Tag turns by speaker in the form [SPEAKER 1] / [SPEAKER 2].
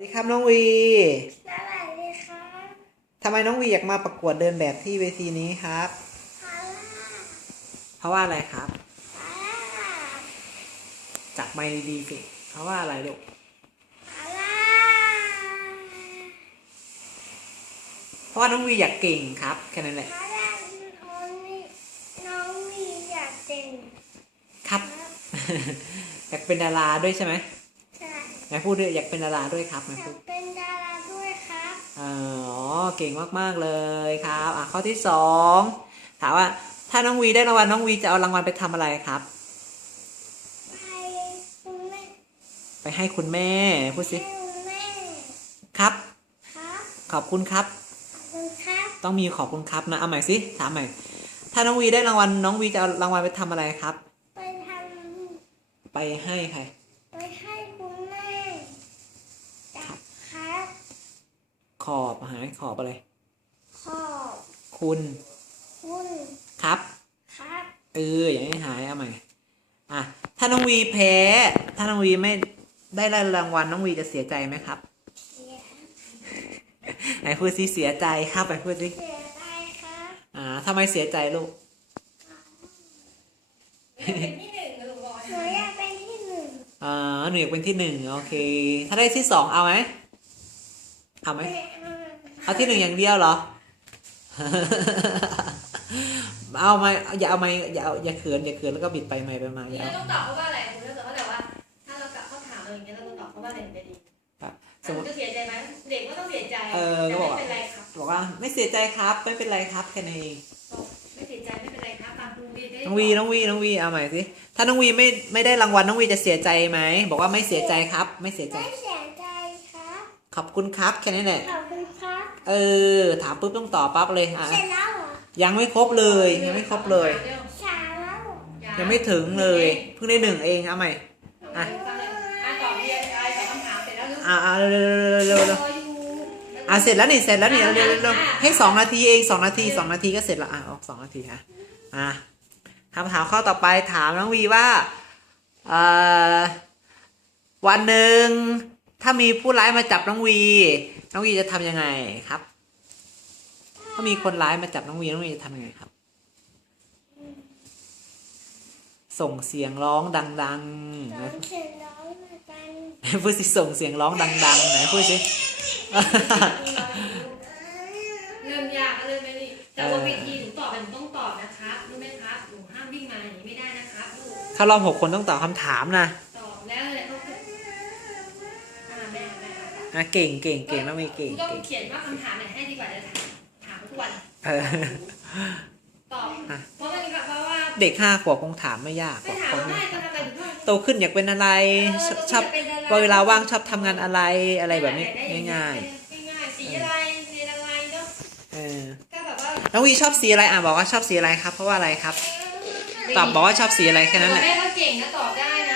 [SPEAKER 1] สวัสดีครับน้องวี
[SPEAKER 2] สวัสดีครับ
[SPEAKER 1] ทำไมน้องวีอยากมาประกวดเดินแบบที่เวทีนี้ครับ
[SPEAKER 2] ฮาร่า
[SPEAKER 1] เพราะว่าอะไรครับ
[SPEAKER 2] ฮาร่า
[SPEAKER 1] จับไมค์ดีๆสิเพราะว่าอะไรลูก
[SPEAKER 2] ฮาร่า
[SPEAKER 1] เพราะว่าน้องวีอยากเก่งครับแค่นั้นแหละ
[SPEAKER 2] ฮาร่าน้องมีอยากเด่น
[SPEAKER 1] ครับ
[SPEAKER 2] ครับ
[SPEAKER 1] อยากเป็นดาราด้วยใช่ไหม
[SPEAKER 2] ใช่
[SPEAKER 1] ไหนพูดด้วยอยากเป็นดาราด้วยครับไหน
[SPEAKER 2] อยา
[SPEAKER 1] พูด
[SPEAKER 2] กเป็นดาราด้วยครับ
[SPEAKER 1] อ๋อเก่งมากๆเลยครับข้อที่สองถามว่าถ้าน้องวีได้รางวัลน้องวีจะเอารางวัลไปทำอะไรครับ
[SPEAKER 2] ให้คุณแม่
[SPEAKER 1] ไปให้คุณแม่พูดสิ
[SPEAKER 2] ให้คุณแม่
[SPEAKER 1] ครับ
[SPEAKER 2] ครับ
[SPEAKER 1] ขอบคุณครับ
[SPEAKER 2] ขอบคุณครับ
[SPEAKER 1] ต้องมีขอบคุณครับนะเอาใหม่สิถามใหม่ถ้าน้องวีได้รางวัลน้องวีจะเอารางวัลไปทำอะไรครับ
[SPEAKER 2] ไปท
[SPEAKER 1] ไปให้ใคร
[SPEAKER 2] ำไปให้คุณแม่จับครับ
[SPEAKER 1] ขอบหายขอบอะไร
[SPEAKER 2] ขอบ
[SPEAKER 1] คุณ
[SPEAKER 2] คุณ
[SPEAKER 1] ครับ
[SPEAKER 2] ครับ
[SPEAKER 1] อย่างนี้หายเอาใหม่ถ้าน้องวีแพ้ถ้าน้องวีไม่ได้รางวัลน้องวีจะเสียใจไหมครับ
[SPEAKER 2] เสีย
[SPEAKER 1] ไหนพูดสิเสียใจครับไหนพูดสิ
[SPEAKER 2] เสียใจครับ
[SPEAKER 1] ทำไมเสียใจลูก
[SPEAKER 3] เป็นที่หนึ่งนะลุงบอล
[SPEAKER 2] หนูอยากเป็นที่หนึ่ง
[SPEAKER 1] หนูอยากเป็นที่หนึ่งโอเค ถ้าได้ที่สองเอาไหมเอาไหมเอาที่หนึ่งอย่างเดียวเหรอ เอาไหมอย่าเอาไหมอย่าเขินแล้วก็บิดไปไม่ไปมาอย่า
[SPEAKER 3] เรา
[SPEAKER 1] เอา
[SPEAKER 3] ต้องตอบเขาว่าอะไรคุณต้องตอบเขาแต่ว่าถ้าเรากลับเขาถามเราอย่างเงี้ยเราต้องตอบเขาว่าอะไรถึงจะดี
[SPEAKER 1] สมมติ
[SPEAKER 3] จะเสียใจไหมเด็กก็ต้องเสียใจแต่
[SPEAKER 1] ก็บอก
[SPEAKER 3] ไม่เป็นไรครับ
[SPEAKER 1] บอกว่าไม่เสียใจครับไม่เป็นไรครับแค่นั้นเอง
[SPEAKER 3] ไม่เสียใจไม่เป็นไรครับตามคุณวีได้
[SPEAKER 1] น้องวีเอาใหม่สิถ้าน้องวีไม่ได้รางวัลน้องวีจะเสียใจไหมบอกว่าไม่เสียใจครับ ไม่เสียใจ
[SPEAKER 2] ไม่เสียใจครับ
[SPEAKER 1] ขอบคุณครับแค่นี้แหละ
[SPEAKER 2] ขอบคุณครับ
[SPEAKER 1] ถามปุ๊บต้องตอบปั๊บเลย
[SPEAKER 2] เสร็จแล้วเหรอ
[SPEAKER 1] ยังไม่ครบเลยยังไม่ครบเลย
[SPEAKER 2] สามแล้วเหรอ
[SPEAKER 1] ยังไม่ถึงเลยเพิ่งได้หนึ่งเองเอาใหม่
[SPEAKER 3] ตอบเรียนไอ้ตอบคำถามเสร็จแล้วลูก
[SPEAKER 1] เร็วเสร็จแล้วนี่เร็วให้2 นาทีเอง2 นาทีก็เสร็จละออก2 นาทีคำถามข้อต่อไปถามน้องวีว่าวันหนึ่งถ้ามีผู้ร้ายมาจับน้องวีจะทำยังไงครับ ถ้ามีคนร้ายมาจับน้องวีจะทำยังไงครับ ส่งเสียงร้องดังๆ
[SPEAKER 2] สองเสร็จแล้วเหมือนกัน
[SPEAKER 1] พูดสิส่งเสียงร้องดังๆไหนพูดสิ
[SPEAKER 3] เริ่มยากก็เริ่มไม่ดีแต่บนเวทีหนูตอบหนูต้องตอบนะครับรู้ไหมครับหนูห้ามวิ่งมาอย่างนี้ไม่ได้นะครับลูก
[SPEAKER 1] เข้ารอบ6 คนต้องตอบคำถามนะ
[SPEAKER 3] ตอบแล้วเลยเขาแม่
[SPEAKER 1] เก่งน้องวีเก่ง
[SPEAKER 3] ต้องเขียนว่าคำถามไหนให้ดีกว่าจะถามทุกวัน ตอบเพราะมันแบบว่า
[SPEAKER 1] เด็ก5 ขวบคงถามไม่ยาก
[SPEAKER 3] ไม่ถามว่าไม่ตอนทำอะไรถึง
[SPEAKER 1] โตขึ้นอยากเป็นอะไรชอบเวลาว่างชอบทำงานอะไรแบบนี้ง่าย
[SPEAKER 3] ๆสีอะไรสีอะไรเนาะก็แบบว่า
[SPEAKER 1] น้องวีชอบสีอะไรบอกว่าชอบสีอะไรครับเพราะว่าอะไรครับตอบบอกว่าชอบสีอะไรแค่นั้นแหละ
[SPEAKER 3] แม่ก็เก่งนะตอบได้นะ